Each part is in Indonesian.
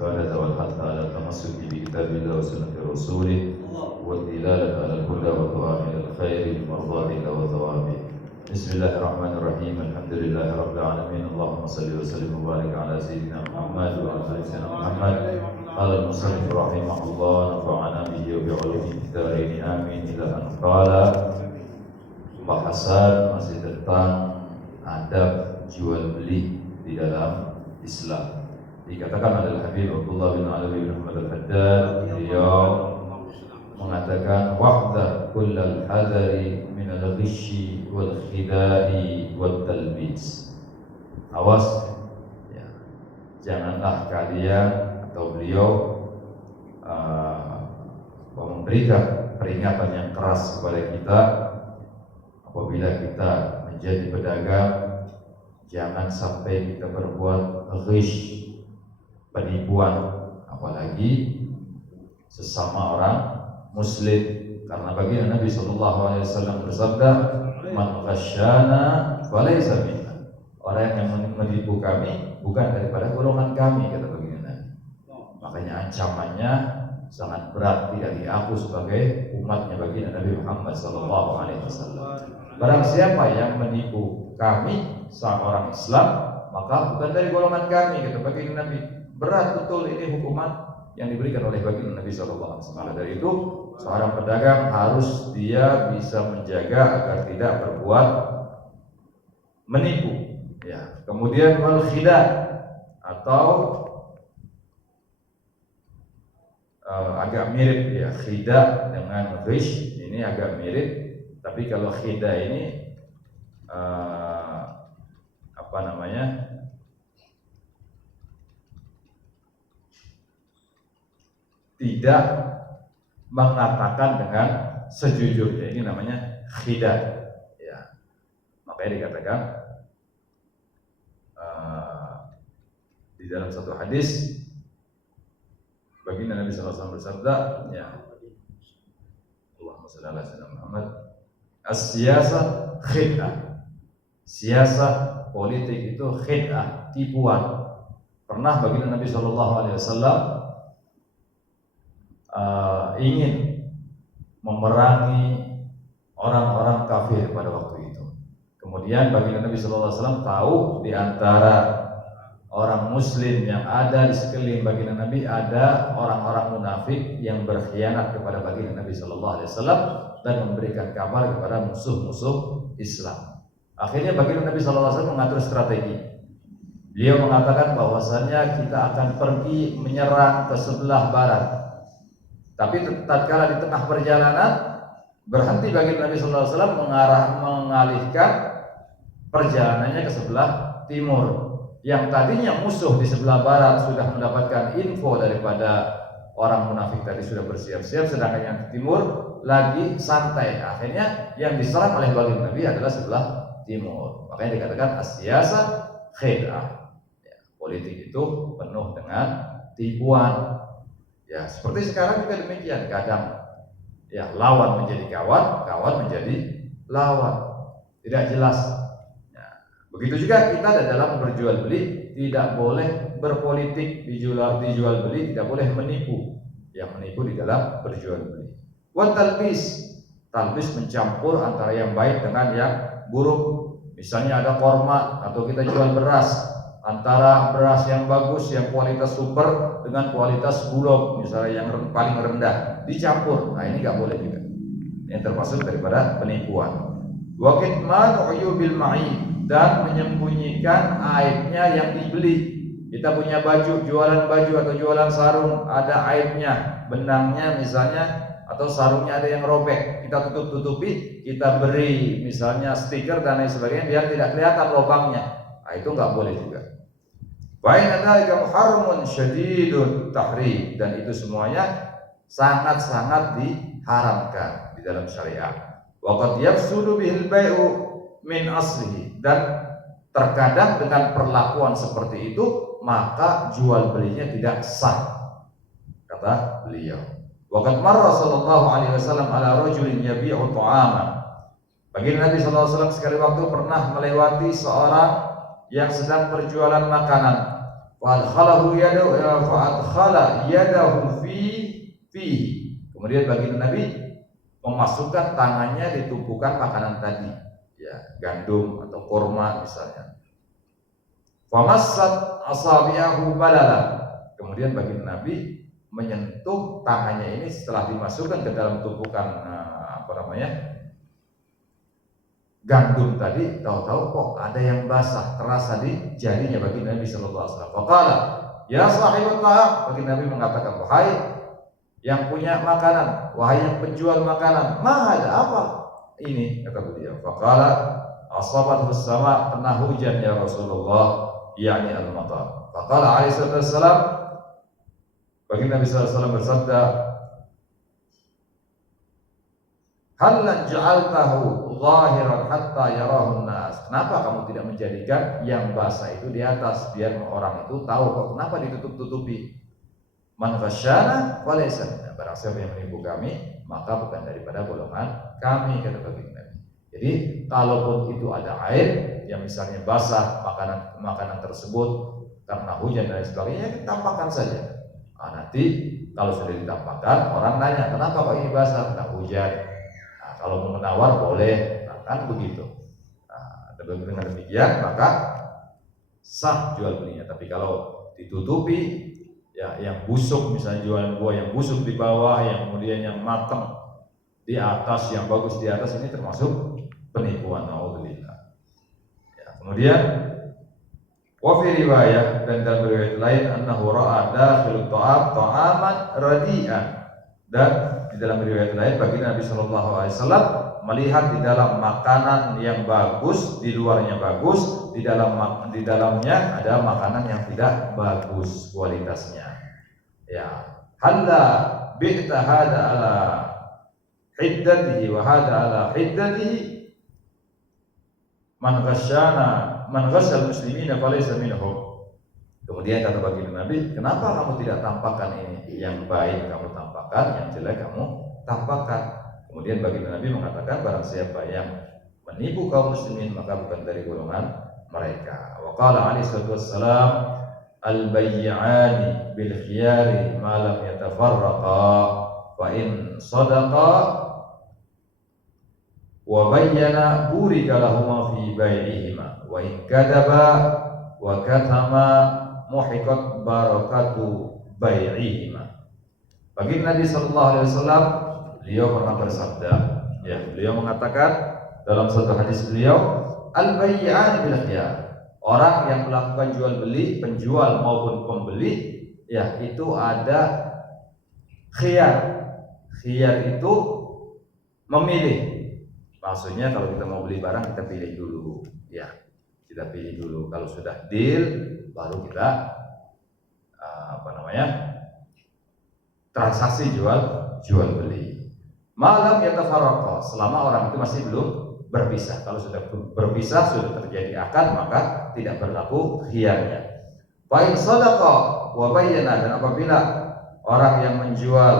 الاستفادة والحث على التمسك بكتاب الله وسنة رسوله والدلالة على الهدى وطاعة الخير ومرضاة الله وثوابه. بسم الله الرحمن الرحيم. الحمد لله رب العالمين. اللهم صل وسلم وبارك على سيدنا محمد وعلى آل سيدنا محمد. قال المصنف رحمه الله نفعنا به وبعلومه في الدارين آمين. إلى أن قال pembahasan masih tentang adab jual beli di dalam Islam. Dikatakan oleh Habib Abdullah bin Alawi bin Muhammad al-Haddad, beliau mengatakan wahdar kullal hadari min al-ghishi wal khida'i wal talbis. Awas ya, janganlah kalian atau beliau memberikan peringatan yang keras kepada kita apabila kita menjadi pedagang, jangan sampai kita berbuat ghish, penipuan, apalagi sesama orang muslim. Karena baginda Nabi SAW bersabda, man ghasyana falaysa minna. Orang yang menipu kami bukan daripada golongan kami, kata baginda Nabi. Makanya ancamannya sangat berat, tidak diaku sebagai umatnya baginda Nabi Muhammad SAW. Barang siapa yang menipu kami, sang orang Islam, maka bukan dari golongan kami, kata baginda Nabi. Berat betul ini hukuman yang diberikan oleh baginda Nabi SAW. Dari itu, seorang pedagang harus dia bisa menjaga agar tidak berbuat menipu. Ya. Kemudian wal khida atau agak mirip ya, khida dengan ghish ini agak mirip. Tapi kalau khida ini tidak mengatakan dengan sejujurnya, ini namanya khida ya. Makanya dikatakan di dalam satu hadis baginda Nabi SAW bersabda ya, Allahumma shalli ala sayyidina Muhammad, as-siyasah khid'ah. Siasat politik itu khid'ah, tipuan. Pernah baginda Nabi SAW ingin memerangi orang-orang kafir pada waktu itu. Kemudian baginda Nabi SAW tahu di antara orang muslim yang ada di sekeliling baginda Nabi ada orang-orang munafik yang berkhianat kepada baginda Nabi SAW dan memberikan kabar kepada musuh-musuh Islam. Akhirnya baginda Nabi SAW mengatur strategi. Beliau mengatakan bahwasannya kita akan pergi menyerang ke sebelah barat. Tapi tatkala di tengah perjalanan berhenti baginda Nabi SAW mengalihkan perjalanannya ke sebelah timur. Yang tadinya musuh di sebelah barat sudah mendapatkan info daripada orang munafik tadi sudah bersiap-siap, sedangkan yang di timur lagi santai. Akhirnya yang diserang oleh baginda Nabi adalah sebelah timur. Makanya dikatakan as-siyasah khid'ah. Ya, politik itu penuh dengan tipuan. Ya, seperti sekarang juga demikian. Kadang ya lawan menjadi kawan, kawan menjadi lawan. Tidak jelas. Ya, begitu juga kita dalam berjual beli tidak boleh berpolitik, dijual beli tidak boleh menipu. Yang menipu di dalam berjual beli. Wa talbis mencampur antara yang baik dengan yang buruk. Misalnya ada korma atau kita jual beras, antara beras yang bagus, yang kualitas super dengan kualitas bulog, misalnya yang paling rendah, dicampur. Nah ini nggak boleh juga. Yang termasuk daripada penipuan. Wa kitman uyubil ma'i, dan menyembunyikan aibnya yang dibeli. Kita punya baju, jualan baju atau jualan sarung, ada aibnya, benangnya misalnya, atau sarungnya ada yang robek, kita tutup-tutupi, kita beri misalnya stiker dan lain sebagainya biar tidak kelihatan lubangnya. Nah itu nggak boleh juga. Wa inna dzalika muharramun syadidut tahrim, dan itu semuanya sangat-sangat diharamkan di dalam syariat. Wa qad yafsudu bihil bai'u min aslihi, dan terkadang dengan perlakuan seperti itu maka jual belinya tidak sah, kata beliau. Wa qad marra sallallahu alaihi wasallam ala rajulin yabi'u ta'aman. Baginda Nabi sallallahu alaihi wasallam sekali waktu pernah melewati seorang yang sedang berjualan makanan. fa'adkhala yadahu fihi. Kemudian baginda Nabi memasukkan tangannya di tumpukan makanan tadi, ya, gandum atau kurma misalnya. Famassat asabi'ahu balala. Kemudian baginda Nabi menyentuh tangannya ini setelah dimasukkan ke dalam tumpukan gandum tadi, tahu-tahu kok ada yang basah terasa di jarinya baginda Nabi sallallahu alaihi wasallam. Faqala, ya sahibut ta'am, baginda Nabi mengatakan, wahai yang punya makanan, wahai yang penjual makanan, ada apa ini? Kata beliau. Faqala, asabathu sama, kena hujan ya Rasulullah, yakni al-matar. Faqala alaihi wasallam, baginda Nabi sallallahu alaihi wasallam bersabda, hal ja'altahu zahiran hatta yarahu nas. Kenapa kamu tidak menjadikan yang basah itu di atas biar orang itu tahu kok kenapa ditutup-tutupi? Man ghasyana falaysa. Barang siapa yang menipu kami, maka bukan daripada golongan kami, kata baginda Nabi. Jadi, kalaupun itu ada air yang misalnya basah makanan tersebut karena hujan dan sebagainya, kita tampakkan saja. Nanti kalau sudah ditampakkan, orang nanya, kenapa kok ini basah? Karena hujan. Kalau mau menawar boleh, kan begitu. Dengan demikian maka sah jual belinya. Tapi kalau ditutupi, ya yang busuk, misalnya jualan buah yang busuk di bawah, yang kemudian yang matang di atas, yang bagus di atas, ini termasuk penipuan. Naudzubillah. Ya, kemudian wa fi riwayah, dan dalam riwayat lain, annahu ra'a dakhilut ta'aman radi'an, dan di dalam riwayat lain baginda Nabi sallallahu alaihi wasallam melihat di dalam makanan yang bagus, di luarnya bagus, di dalamnya ada makanan yang tidak bagus kualitasnya. Ya, halla bi'ta hada ala hiddatihi wa hada ala hiddatihi, man ghasyal muslimina falaysa minhum. Kemudian kata baginda Nabi, kenapa kamu tidak tampakkan ini? Yang baik kamu tampakkan, yang jelek kamu tampakkan. Kemudian baginda Nabi mengatakan, barang siapa yang menipu kaum muslimin maka bukan dari golongan mereka. Wa qala alaihi wassalam, al-bay'ani bil khiyari ma lam yatafarraqa, fa in sadaqa wa bayyana burika lahum fi bai'ihima, wa in kadaba wa katama muhiqat barakatu bai'ihima. Baginda Nabi sallallahu alaihi wasallam, beliau pernah bersabda, ya, beliau mengatakan dalam satu hadis beliau, al-bay'an bil khiyar, orang yang melakukan jual beli, penjual maupun pembeli, ya, itu ada khiyar. Khiyar itu memilih. Maksudnya kalau kita mau beli barang, kita pilih dulu, ya. Kita pilih dulu, kalau sudah deal baru kita transaksi jual beli. Malam yatafarraqa, selama orang itu masih belum berpisah. Kalau sudah berpisah, sudah terjadi akad, maka tidak berlaku khiyarnya. Fa in sadaqa wa bayyana, dan apabila orang yang menjual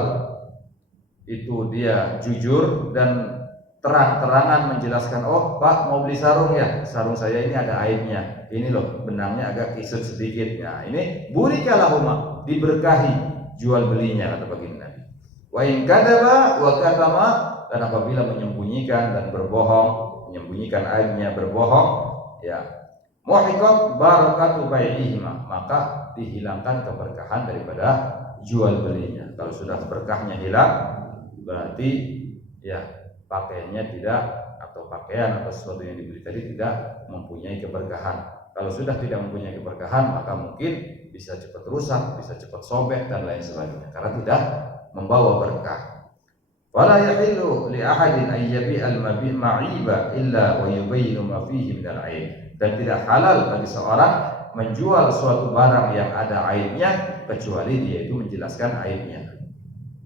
itu dia jujur dan terang-terangan menjelaskan, oh Pak mau beli sarung ya, sarung saya ini ada aibnya, ini loh benangnya agak kisut sedikit. Nah ini burika lahuma, diberkahi jual belinya, kata baginda Nabi. Wa in kadzaba wa katama, dan apabila menyembunyikan dan berbohong, menyembunyikan aibnya, berbohong, ya, muhiqat barakatu bai'ihima, maka dihilangkan keberkahan daripada jual belinya. Kalau sudah berkahnya hilang, berarti ya pakaiannya tidak, atau pakaian atau sesuatu yang dibeli tadi tidak mempunyai keberkahan. Kalau sudah tidak mempunyai keberkahan, maka mungkin bisa cepat rusak, bisa cepat sobek dan lain sebagainya, karena tidak membawa berkah. Wala yahillu li ahadin ay yabi'al ma'iba illa wa yubayyinu ma fihi min al-'aib. Dan tidak halal bagi seorang menjual suatu barang yang ada aibnya kecuali dia itu menjelaskan aibnya.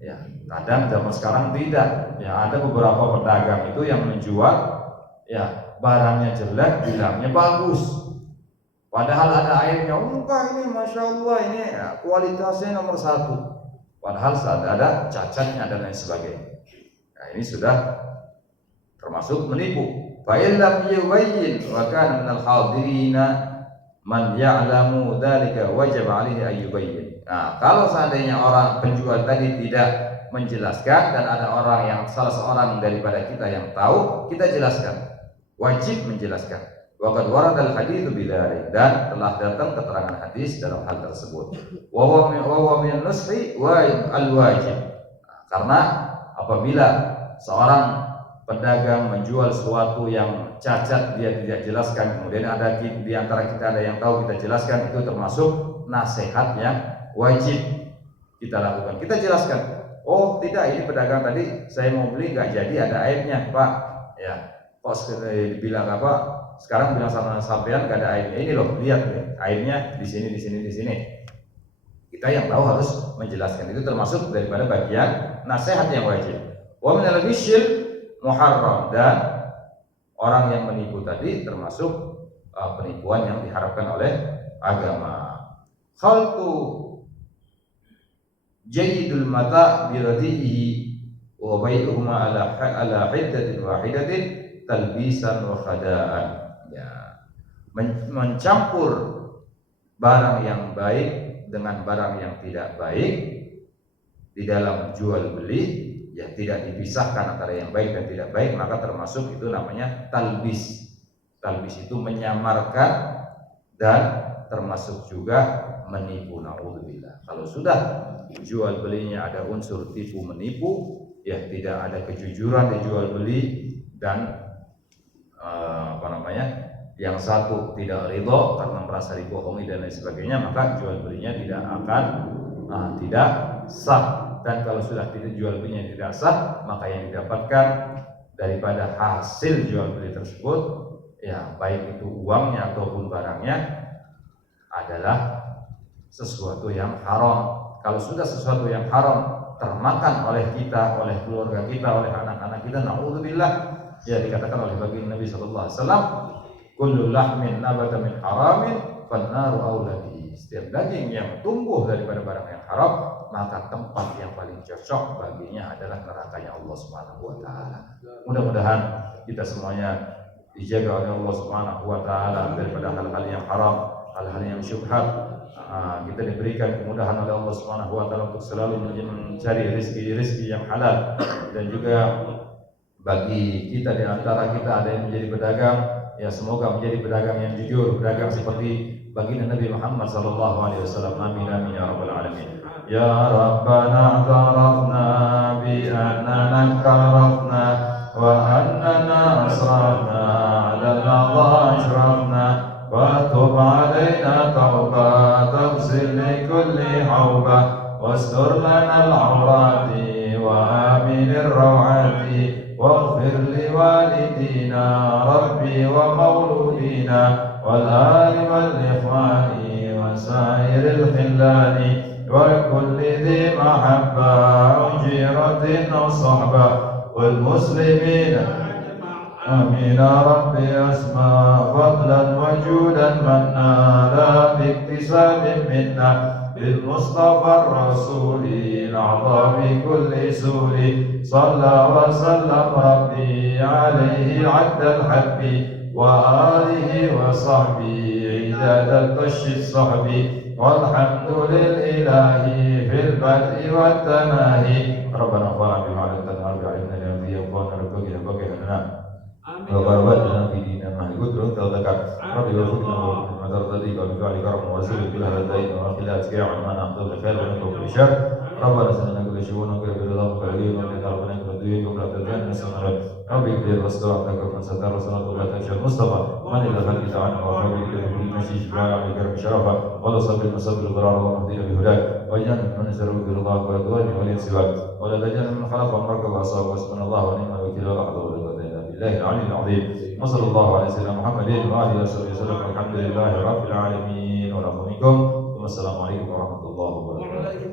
Ya, kadang zaman sekarang tidak. Ya, ada beberapa pedagang itu yang menjual, ya, barangnya jelek, bilangnya bagus. Padahal ada aibnya. Enggak, ini masya Allah, ini ya, kualitasnya nomor 1. Padahal saat ada cacatnya dan lain sebagainya. Nah, ini sudah termasuk menipu. Fa illam yubayyin wa kana minal hadirina man ya'lamu dzalika wajib 'alaihi ayyubayyin. Nah, kalau seandainya orang penjual tadi tidak menjelaskan dan ada orang yang salah seorang daripada kita yang tahu, kita jelaskan. Wajib menjelaskan. Wa qad warada al-hadits bidzalik, dan telah datang keterangan hadis dalam hal tersebut. Wa huwa min nushi wa al-wajib. Karena apabila seorang pedagang menjual sesuatu yang cacat, dia tidak jelaskan, kemudian ada di antara kita ada yang tahu, kita jelaskan, itu termasuk nasihat yang wajib kita lakukan. Kita jelaskan, oh tidak, ini pedagang tadi saya mau beli nggak jadi, ada aibnya Pak, ya kok dibilang apa, sekarang bilang sama sampean nggak ada aibnya, ini loh lihat aibnya di sini di sini di sini. Kita yang tahu harus menjelaskan, itu termasuk daripada bagian nasihat yang wajib. Wa min al-ghishil muharram, dan orang yang menipu tadi termasuk penipuan yang diharapkan oleh agama. Khaltu jayyidul mata bi radihi wa bai'uhuma ala hiddatin wahidatin talbisan wa khada'an. Ya, mencampur barang yang baik dengan barang yang tidak baik di dalam jual beli, ya tidak dipisahkan antara yang baik dan tidak baik, maka termasuk itu namanya talbis. Talbis itu menyamarkan dan termasuk juga menipu. Naudzubillah. Kalau sudah jual belinya ada unsur tipu menipu, ya tidak ada kejujuran di jual beli, dan yang satu tidak ridho karena merasa dibohongi dan lain sebagainya, maka jual belinya tidak akan tidak sah. Dan kalau sudah tidak jual belinya tidak sah, maka yang didapatkan daripada hasil jual beli tersebut, ya baik itu uangnya ataupun barangnya, adalah sesuatu yang haram. Kalau sudah sesuatu yang haram termakan oleh kita, oleh keluarga kita, oleh anak-anak kita, naudzubillah, ya dikatakan oleh baginda Nabi sallallahu alaihi wasallam, kullu lahmin nabata min haramin fannaru aula bihi. Setiap daging yang tumbuh daripada barang yang haram, maka tempat yang paling cocok baginya adalah nerakanya Allah Subhanahu wa taala. Mudah-mudahan kita semuanya dijaga oleh Allah Subhanahu wa taala daripada hal-hal yang haram, hal-hal yang syubhat. Kita diberikan kemudahan oleh Allah Subhanahu wa taala untuk selalu mencari rezeki yang halal, dan juga bagi kita di antara kita ada yang menjadi pedagang, ya semoga menjadi pedagang yang jujur, pedagang seperti baginda Nabi Muhammad sallallahu alaihi wasallam. Amin amin ya rabbal alamin. Ya Rabbana tarafna bi annana karafna wa annana asrafna ala Allah ashrafna wa tub alaina tauba tafsil li kulli hawba wastur lana al-awrati wa amin ar-rawati واغفر لوالدينا ربي ومولودينا والآل والإخوان وسائر الخلان وكل ذي محبة أو جيرة أو صحبة والمسلمين آمين ربي أسمى فضلا وجودا منا لا باكتساب منا بالمصطفى الرسول الأعظم كل سور صلى وسلم ربي عليه عد الحب وآله وصحبه عداد الطش الصحب والحمد للإله في البدء والتناهي ربنا اغفر بما علمتنا رب علمنا لنا فيه وقوانا ربك إلى بقي لنا وبربت لنا في ديننا ما يقدر أنت وذكر ربي وفقنا وما ترضي وبفعل كرم ورسول كل هذا الدين وخلات كيع ما نأخذ الخير ونكون كل شر ربنا سننا كل شؤون وكل برضاك وكريم وكل ربنا كل دين وكل تدين نسأل ربي كبير واستر عبدك من ستر صلاة الله تنشى المصطفى من إذا خلت عنه وربي كبير كل نشي شفاء وكرم شرفا ولا صبر مصبر الضرار ومهدينا بهداك وجعلنا من نسألك برضاك ورضوانك ولين سواك ولا تجعلنا من خلق أمرك وأصاب وسبحان الله ونعم الوكيل ولا حول ولا قوة إلا بالله العلي العظيم وصلى الله على سيدنا محمد وآله وصحبه وسلم والحمد لله رب العالمين والسلام عليكم ورحمة الله وبركاته.